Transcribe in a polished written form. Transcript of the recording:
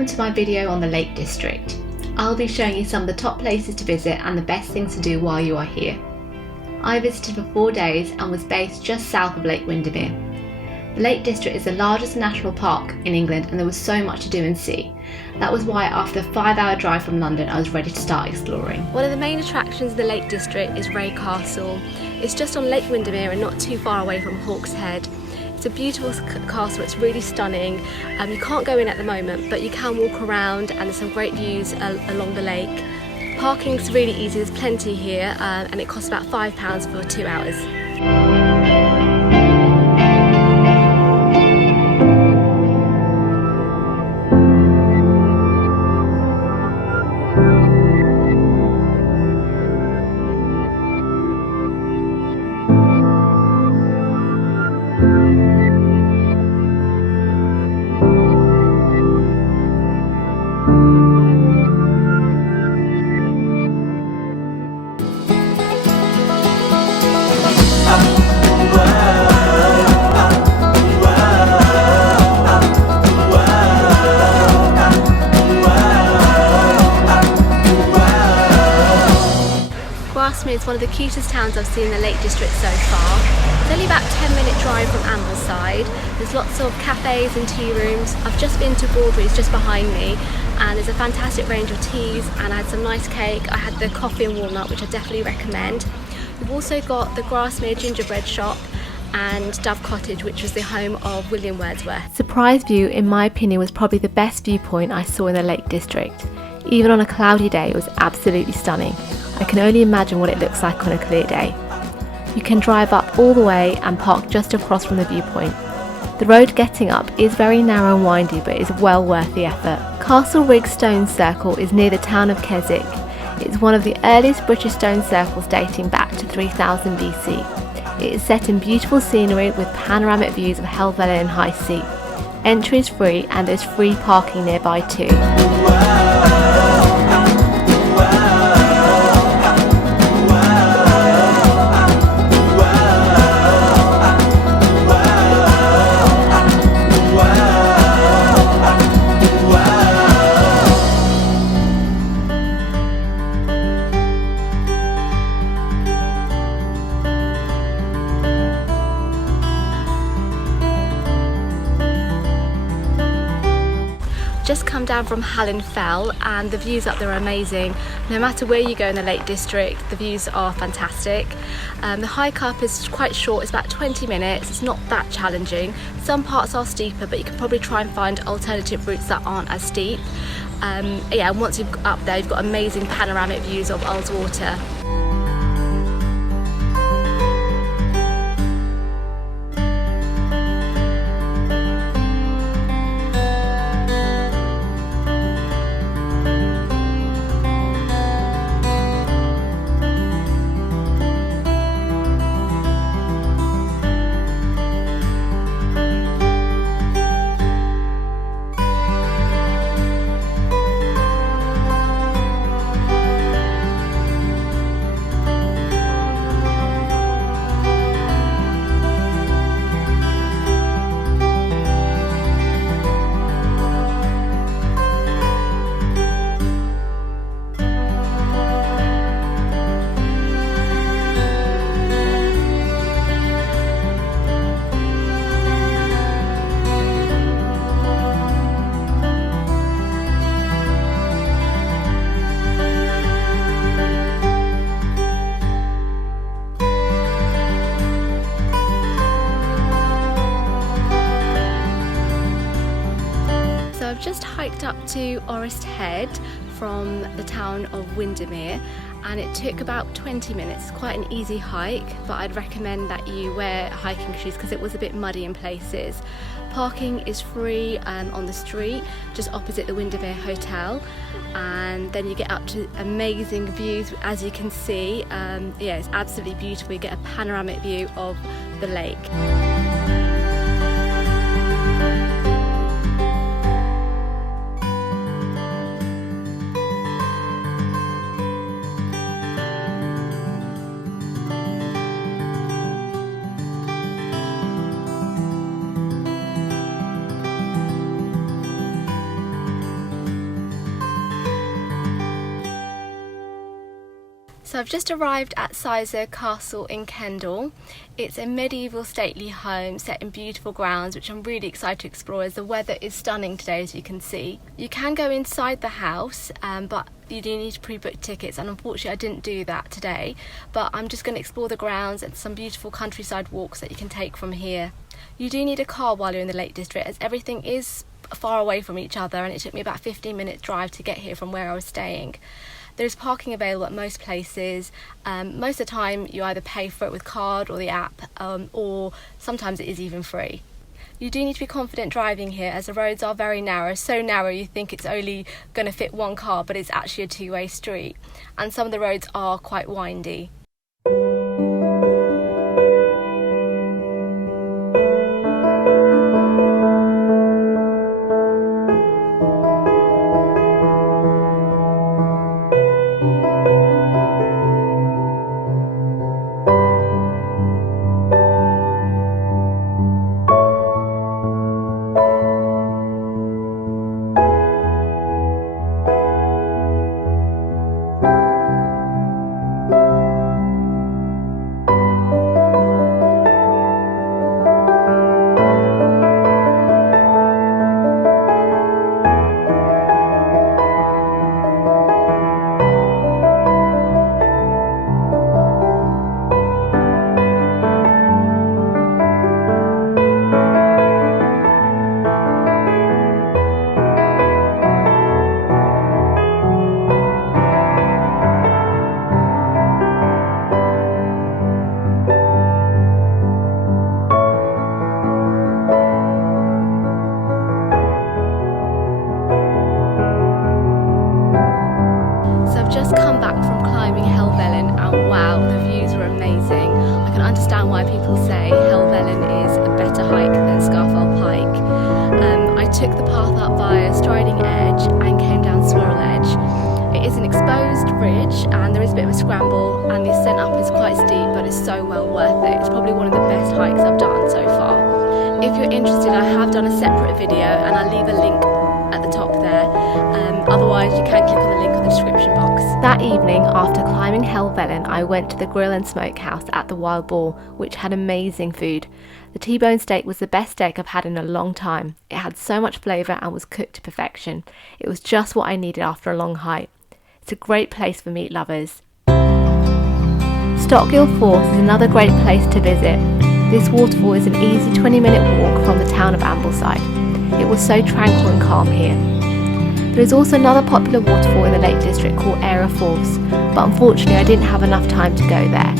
Welcome to my video on the Lake District. I'll be showing you some of the top places to visit and the best things to do while you are here. I visited for 4 days and was based just south of Lake Windermere. The Lake District is the largest national park in England and there was so much to do and see. That was why after a 5-hour drive from London I was ready to start exploring. One of the main attractions of the Lake District is Wray Castle. It's just on Lake Windermere and not too far away from Orrest Head. It's a beautiful castle, it's really stunning. You can't go in at the moment, but you can walk around and there's some great views along the lake. Parking's really easy, there's plenty here, and it costs about £5 for 2 hours. Grasmere is one of the cutest towns I've seen in the Lake District so far. It's only about a 10-minute drive from Ambleside. There's lots of cafes and tea rooms. I've just been to Baldry, it's just behind me, and there's a fantastic range of teas, and I had some nice cake. I had the coffee and walnut, which I definitely recommend. We've also got the Grasmere Gingerbread shop and Dove Cottage, which was the home of William Wordsworth. Surprise View, in my opinion, was probably the best viewpoint I saw in the Lake District. Even on a cloudy day, it was absolutely stunning. I can only imagine what it looks like on a clear day. You can drive up all the way and park just across from the viewpoint. The road getting up is very narrow and windy, but is well worth the effort. Castlerigg Stone Circle is near the town of Sizergh. It's one of the earliest British stone circles dating back to 3000 BC. It is set in beautiful scenery with panoramic views of Helvellyn and High Sea. Entry is free and there's free parking nearby too. Just come down from Hallin Fell and the views up there are amazing. No matter where you go in the Lake District, the views are fantastic. The hike up is quite short, it's about 20 minutes, it's not that challenging. Some parts are steeper, but you can probably try and find alternative routes that aren't as steep. Yeah, and once you've got up there, you've got amazing panoramic views of Ullswater. I've just hiked up to Orrest Head from the town of Windermere and it took about 20 minutes. It's quite an easy hike, but I'd recommend that you wear hiking shoes because it was a bit muddy in places. Parking is free on the street just opposite the Windermere Hotel, and then you get up to amazing views as you can see. Yeah, it's absolutely beautiful. You get a panoramic view of the lake. So I've just arrived at Sizergh Castle in Kendal. It's a medieval stately home set in beautiful grounds, which I'm really excited to explore as the weather is stunning today, as you can see. You can go inside the house, but you do need to pre-book tickets, and unfortunately I didn't do that today. But I'm just going to explore the grounds and some beautiful countryside walks that you can take from here. You do need a car while you're in the Lake District, as everything is far away from each other, and it took me about 15 minutes drive to get here from where I was staying. There's parking available at most places. Most of the time you either pay for it with card or the app, or sometimes it is even free. You do need to be confident driving here, as the roads are very narrow, so narrow you think it's only going to fit one car, but it's actually a two-way street, and some of the roads are quite windy. Just come back from climbing Helvellyn, and wow, the views were amazing. I can understand why people say Helvellyn is a better hike than Scafell Pike. I took the path up via Striding Edge and came down Swirl Edge. It is an exposed ridge and there is a bit of a scramble, and the ascent up is quite steep, but it's so well worth it. It's probably one of the best hikes I've done so far. If you're interested, I have done a separate video and I'll leave a link at the top there. Otherwise you can click on the link in the description box. That evening, after climbing Helvellyn, I went to the Ghyll and Smokehouse at the Wild Boar, which had amazing food. The T-bone steak was the best steak I've had in a long time. It had so much flavour and was cooked to perfection. It was just what I needed after a long hike. It's a great place for meat lovers. Stockgill Force is another great place to visit. This waterfall is an easy 20-minute walk from the town of Ambleside. It was so tranquil and calm here. There is also another popular waterfall in the Lake District called Falls, but unfortunately I didn't have enough time to go there.